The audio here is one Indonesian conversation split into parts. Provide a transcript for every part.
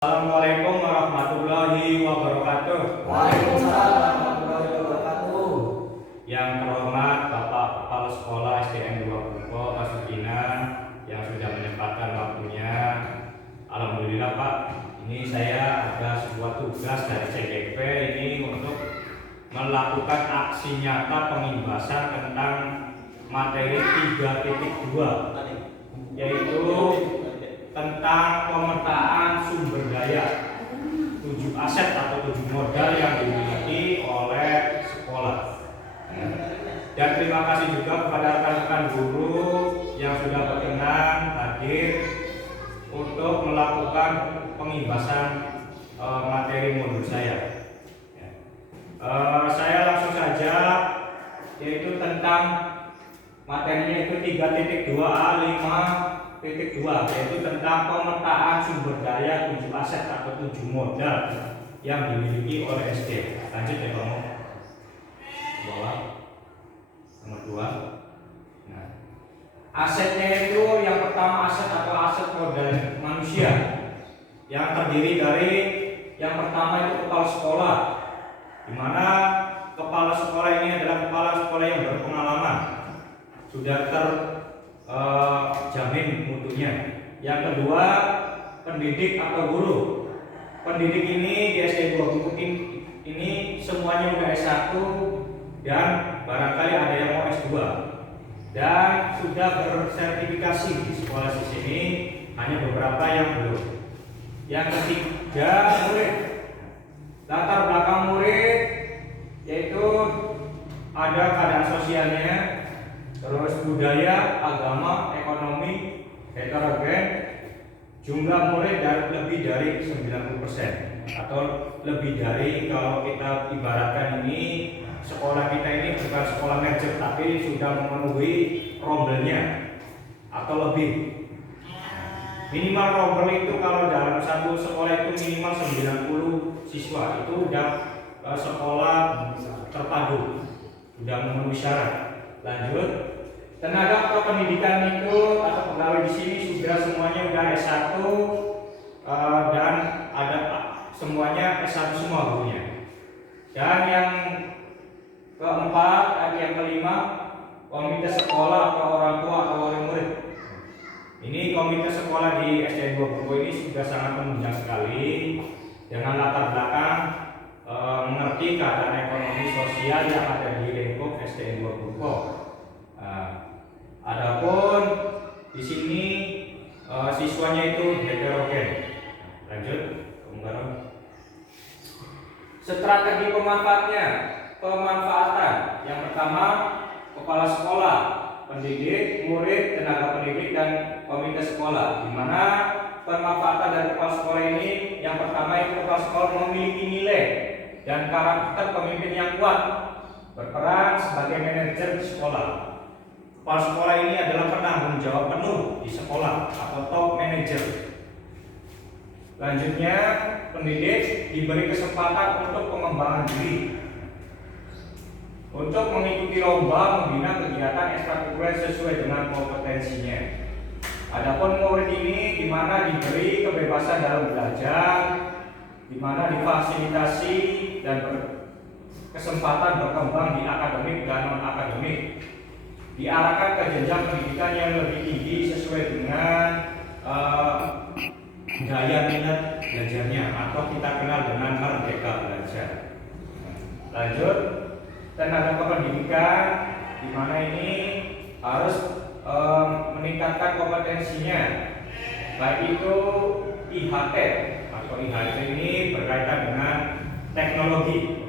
Assalamualaikum warahmatullahi wabarakatuh. Waalaikumsalam warahmatullahi wabarakatuh. Yang terhormat Bapak Kepala Sekolah SDN 2 Bungko, Pak Sukina, yang sudah menyempatkan waktunya. Alhamdulillah Pak, ini saya ada sebuah tugas dari CGP ini untuk melakukan aksi nyata pengimbasan tentang materi 3.2, yaitu tentang pemetaan sumber daya 7 aset atau 7 modal yang dimiliki oleh sekolah. Dan terima kasih juga kepada rekan-rekan guru yang sudah berkenan hadir untuk melakukan pengimbasan materi modul saya. Saya langsung saja, yaitu tentang materinya itu 3.2A 5.2, yaitu tentang pemetaan sumber daya 7 aset atau 7 modal yang dimiliki oleh SD. Lanjut ya kamu. Bawah nomor 2. Nah, asetnya itu yang pertama aset atau aset modal manusia yang terdiri dari yang pertama itu kepala sekolah, di mana kepala sekolah ini adalah kepala sekolah yang berpengalaman, sudah terjamin mutunya. Yang kedua, pendidik atau guru. Pendidik ini di SD 2 Bungko ini semuanya udah S1 dan barangkali ada yang mau S2 dan sudah bersertifikasi di sekolah di sini, hanya beberapa yang belum. Yang ketiga, murid. Latar belakang murid yaitu ada keadaan sosialnya, terus budaya, agama, ekonomi, heterogen, jumlah murid lebih dari 90% atau lebih dari, kalau kita ibaratkan ini sekolah kita ini bukan sekolah merger tapi sudah memenuhi rombelnya atau lebih. Minimal rombel itu kalau dalam satu sekolah itu minimal 90 siswa, itu udah sekolah terpadu, sudah memenuhi syarat. Lanjut, tenaga kependidikan itu atau pegawai di sini sudah semuanya udah S1 dan ada semuanya S1 semua gurunya. Dan yang keempat, yang kelima, komite sekolah atau orang tua atau wali murid. Ini komite sekolah di SDN 2 Bungko ini sudah sangat menunjang sekali dengan latar belakang mengerti keadaan ekonomi sosial yang ada di lingkup SDN 2 Bungko. Adapun di sini siswanya itu heterogen. Lanjut, strategi pemanfaatan. Yang pertama, kepala sekolah, pendidik, murid, tenaga pendidik, dan komite sekolah. Di mana pemanfaatan dari kepala sekolah ini, yang pertama itu kepala sekolah memiliki nilai dan karakter pemimpin yang kuat, berperan sebagai manajer di sekolah. Kepala sekolah ini adalah penanggung jawab penuh di sekolah atau top manager. Lanjutnya, pendidik diberi kesempatan untuk pengembangan diri, untuk mengikuti lomba, membina kegiatan ekstrakurikuler sesuai dengan kompetensinya. Adapun murid ini di mana diberi kebebasan dalam belajar, di mana difasilitasi dan kesempatan berkembang di akademik dan non akademik, diarahkan ke jenjang pendidikan yang lebih tinggi sesuai dengan daya minat belajarnya atau kita kenal dengan merdeka belajar. Lanjut, tenaga kependidikan di mana ini harus meningkatkan kompetensinya, baik itu IHT atau IHT ini berkaitan dengan teknologi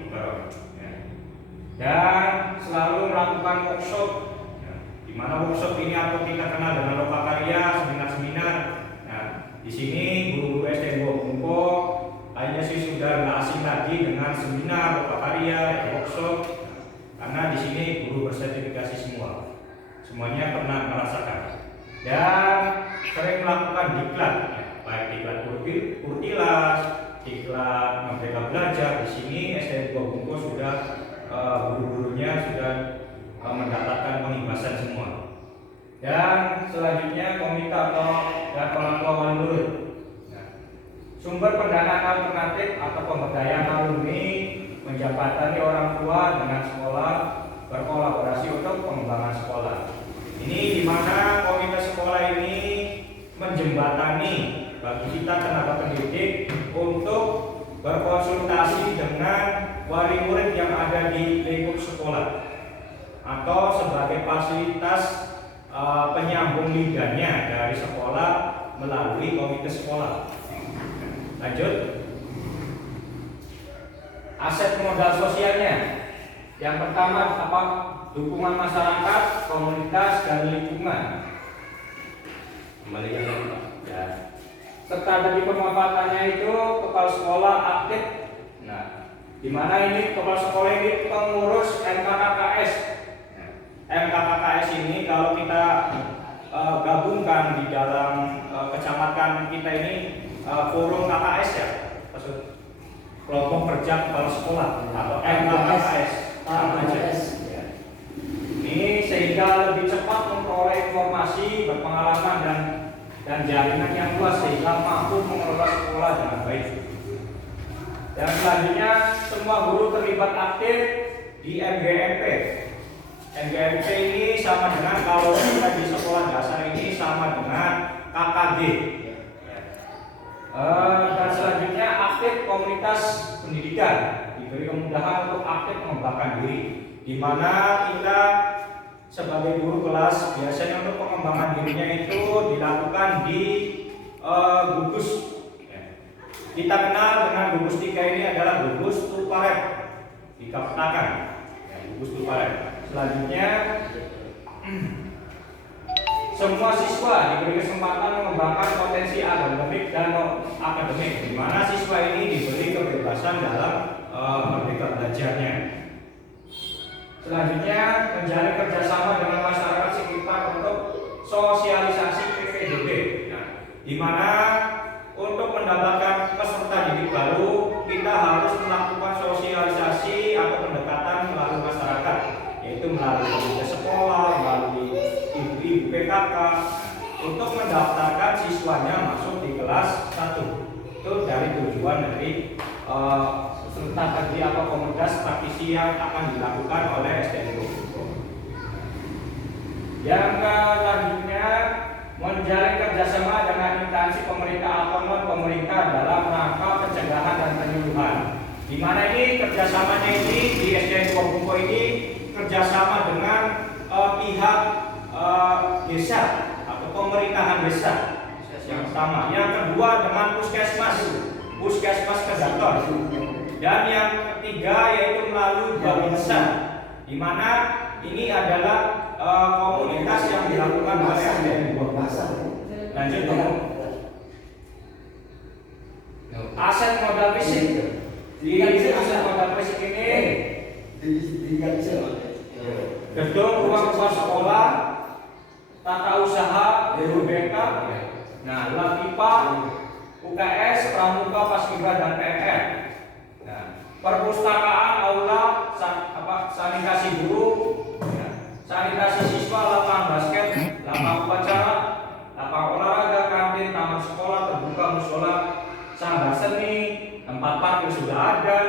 dan selalu melakukan workshop, di mana workshop ini atau kita kenal dengan lokakarya, seminar-seminar. Nah, di sini guru SD 2 Bungko kayaknya sih sudah nggak asing lagi dengan seminar, lokakarya, workshop, karena di sini guru bersertifikasi semua, semuanya pernah merasakan dan sering melakukan diklat, baik diklat Kurtilas, diklat Merdeka Belajar. Di sini SD 2 Bungko sudah guru-gurunya sudah mendapatkan pengimbasan semua. Dan selanjutnya komite atau dan orang tua wali murid. Sumber pendanaan alternatif atau pemberdayaan alumni menjembatani orang tua dengan sekolah berkolaborasi untuk pengembangan sekolah. Ini di mana komite sekolah ini menjembatani bagi kita tenaga pendidik untuk berkonsultasi dengan wali murid yang ada di lingkup sekolah atau sebagai fasilitas penyambung lidahnya dari sekolah melalui komite sekolah. Lanjut. Aset modal sosialnya. Yang pertama apa? Dukungan masyarakat, komunitas, dan lingkungan. Kembali yang kedua. Ya. Serta dari pemanfaatannya itu kepala sekolah aktif. Nah, di mana ini kepala sekolah ini pengurus MKKKS. MKKKS ini kalau kita gabungkan di dalam kecamatan kita ini forum KKS ya, maksud kelompok kerja kepala sekolah atau MKKS. Ya. Ini sehingga lebih cepat memperoleh informasi, berpengalaman dan jaringan yang luas sehingga mampu mengelola sekolah dengan baik. Dan selanjutnya semua guru terlibat aktif di MGMP. MGMP ini sama dengan kalau kita di sekolah dasar ini sama dengan KKG. Dan selanjutnya aktif komunitas pendidikan, diberi kemudahan untuk aktif mengembangkan diri, di mana kita sebagai guru kelas biasanya untuk pengembangan dirinya itu dilakukan di gugus. Kita kenal dengan gugus 3 ini adalah gugus Tuparet di Kaptakan. Gugus Tuparet. Selanjutnya semua siswa diberi kesempatan mengembangkan potensi akademik dan non-akademik, di mana siswa ini diberi kebebasan dalam merdeka belajarnya. Selanjutnya menjalin kerjasama dengan masyarakat sekitar untuk sosialisasi PPDB, di mana untuk mendapatkan peserta didik baru kita harus melakukan sosialisasi atau pendekatan melalui masyarakat, yaitu melalui komite sekolah, melalui ibu PKK untuk mendaftarkan siswanya masuk di kelas 1. Itu dari tujuan dari strategi atau komunitas praktisi yang akan dilakukan oleh SDN. Yang selanjutnya menjalin kerjasama dengan instansi pemerintah atau non pemerintah dalam rangka pencegahan dan penyuluhan. Di mana ini kerjasamanya ini di SDN Bungko ini kerjasama dengan pihak desa atau pemerintahan desa yang pertama. Yang kedua dengan puskesmas kedaton. Dan yang ketiga yaitu melalui Babinsa, di mana ini adalah komunitas yang dilakukan oleh SDN. Lanjut dong. Aset modal fisik. Di aset modal fisik ini gedung ruang kelas sekolah, tata usaha, BK, nah, lab IPA, UKS, pramuka, paskibra dan PNR. Nah, perpustakaan, aula, sanitasi guru, sanitasi siswa, lapangan basket, lapangan upacara, lapangan olahraga, kantin, taman sekolah, terbuka, musola, sanggar seni, tempat parkir sudah ada,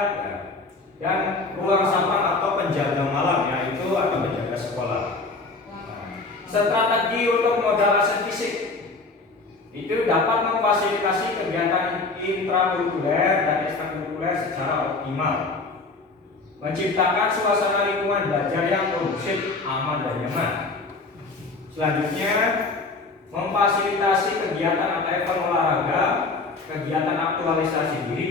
dan ruang sampah atau penjaga malam, yaitu atau penjaga sekolah. Strategi untuk modal aset fisik itu dapat memfasilitasi kegiatan intrakurikuler dan ekstrakurikuler secara optimal, menciptakan suasana lingkungan belajar yang kondusif, aman dan nyaman. Selanjutnya memfasilitasi kegiatan atau event olahraga, kegiatan aktualisasi diri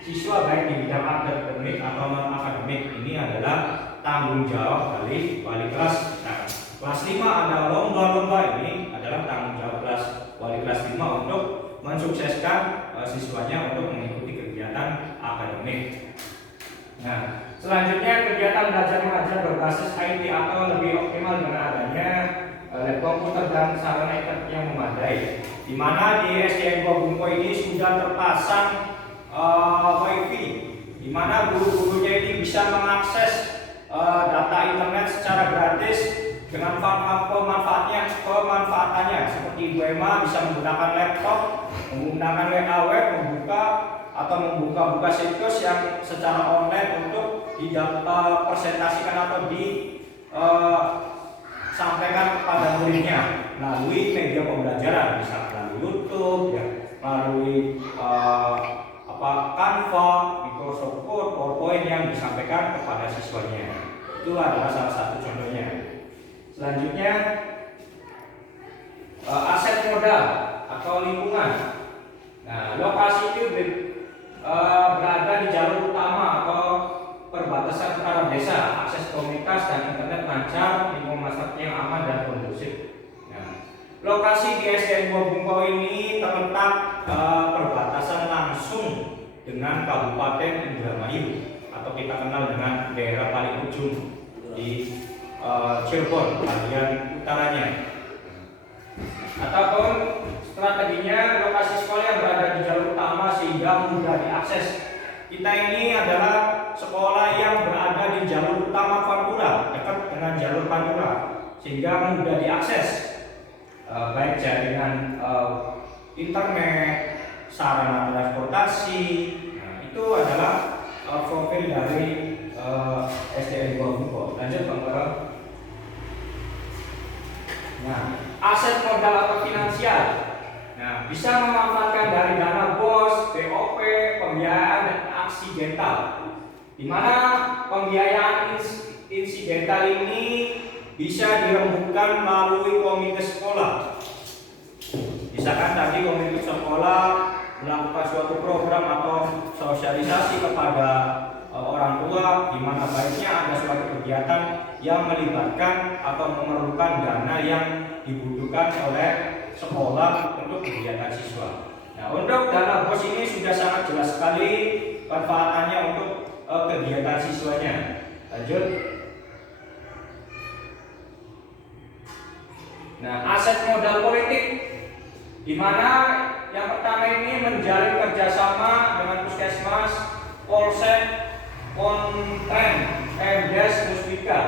siswa baik di bidang akademik atau non akademik. Ini adalah tanggung jawab dari wali kelas. Nah, kelas 5 ada lomba-lomba, ini adalah tanggung jawab kelas wali kelas 5 untuk mensukseskan siswanya untuk mengikuti kegiatan akademik. Nah, selanjutnya kegiatan belajar mengajar berbasis IT atau lebih optimal dengan adanya lab komputer dan sarana internet yang memadai. Di mana di SDN Bungko ini sudah terpasang WiFi, di mana guru-gurunya ini bisa mengakses data internet secara gratis dengan pemanfaatannya seperti Ibu Emma bisa menggunakan laptop, menggunakan WA web, membuka atau membuka situs yang secara online untuk dipresentasikan atau disampaikan kepada muridnya melalui media pembelajaran, bisa melalui YouTube, ya, melalui Canva, Microsoft Word, PowerPoint yang disampaikan kepada siswanya. Itu adalah salah satu contohnya. Selanjutnya aset modal atau lingkungan. Nah, lokasi itu berada di jalur utama atau perbatasan antara desa, akses komunitas dan internet lancar, lingkungan masyarakat yang aman dan kondusif. Nah, lokasi di SDN Dua Bungkau ini terletak perbatasan langsung dengan Kabupaten Indramayu atau kita kenal dengan daerah paling ujung di Cirebon bagian utaranya. Ataupun strateginya lokasi sekolah yang berada di jalur utama sehingga mudah diakses. Kita ini adalah sekolah yang berada di jalur utama Pantura, dekat dengan jalur Pantura, sehingga mudah diakses baik jaringan internet, sarana transportasi. Nah, itu adalah profil dari SDN Dua Bungkau. Lanjut Bang Barang. Nah, aset modal atau finansial. Nah, bisa memanfaatkan dari dana BOS, BOP, pembiayaan dan aksidental. Di mana pembiayaan insidental ini bisa dirembukkan melalui komite sekolah. Misalkan tadi komite sekolah melakukan suatu program atau sosialisasi kepada orang tua, di mana baiknya ada suatu kegiatan yang melibatkan atau memerlukan dana yang dibutuhkan oleh sekolah untuk kegiatan siswa. Nah, untuk dana BOS ini sudah sangat jelas sekali manfaatannya untuk kegiatan siswanya. Lanjut. Nah, aset modal politik, di mana yang pertama ini menjalin kerjasama dengan puskesmas, polsek, kontren, MDes, Muspika.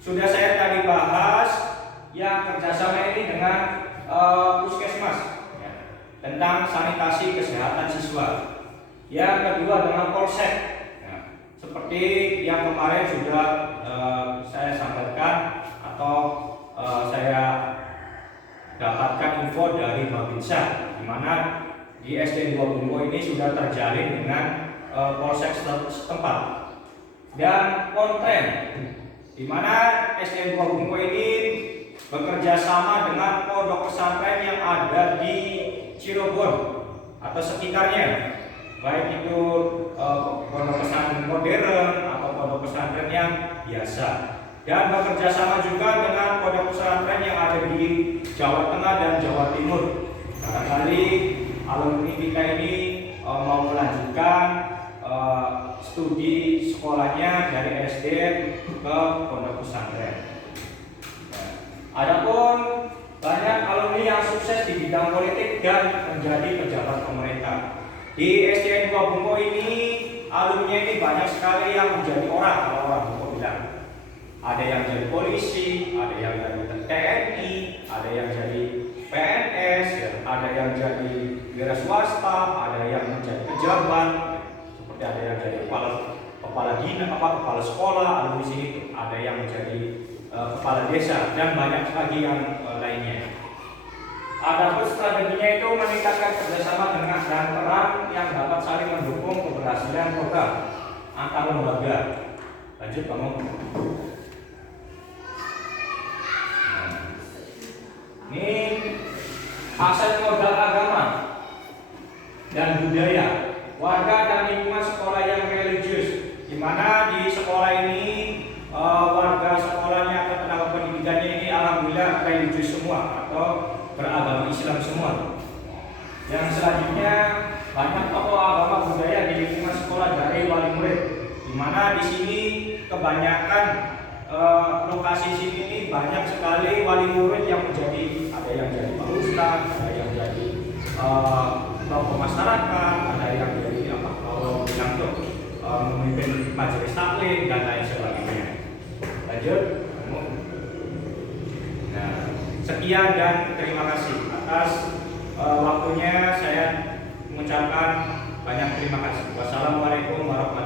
Sudah saya tadi bahas yang kerjasama ini dengan puskesmas ya, tentang sanitasi kesehatan siswa. Yang kedua dengan polsek. Nah, seperti yang kemarin sudah saya sampaikan atau saya dapatkan info dari Babinsa, di mana di SDN Dua Bungkau ini sudah terjalin dengan polsek setempat. Dan kontren, di mana SDN Dua Bungkau ini bekerja sama dengan pondok pesantren yang ada di Cirebon atau sekitarnya, baik itu pondok pesantren modern atau pondok pesantren yang biasa. Dan bekerja sama juga dengan pondok pesantren yang ada di Jawa Tengah dan Jawa Timur. Barangkali alumni kita ini mau melanjutkan studi sekolahnya dari SD ke pondok pesantren. Adapun banyak alumni yang sukses di bidang politik dan menjadi pejabat pemerintah. Di SDN Dua Bungkau ini alumni ini banyak sekali yang menjadi orang, kalau orang Bungkau bilang. Ada yang jadi polisi, ada yang jadi TNI, ada yang jadi PNS, ya, ada yang jadi wira swasta, ada yang menjadi pejabat, seperti ada yang jadi kepala dinas, kepala sekolah, alumni sini ada yang menjadi kepala desa dan banyak lagi yang lainnya. Adapun strateginya itu meningkatkan kerjasama dengan dan peran yang dapat saling mendukung keberhasilan program antar lembaga. Lanjut kamu. Ini aset modal agama dan budaya, warga dan lingkungan sekolah yang religius, di mana di sekolah ini warga sekolahnya atau tenaga pendidikannya ini alhamdulillah religius semua atau beragama Islam semua. Yang selanjutnya banyak tokoh agama budaya di lingkungan sekolah dari wali murid, di mana di sini kebanyakan lokasi sini ini banyak sekali wali murid yang menjadi, ada yang jadi Pak Ustadz, ada yang jadi tokoh masyarakat, ada yang jadi apa kalau bilang tuh memimpin majelis taklim dan lain sebagainya. Lanjut. Sekian dan terima kasih atas waktunya. Saya mengucapkan banyak terima kasih. Wassalamualaikum warahmatullahi wabarakatuh.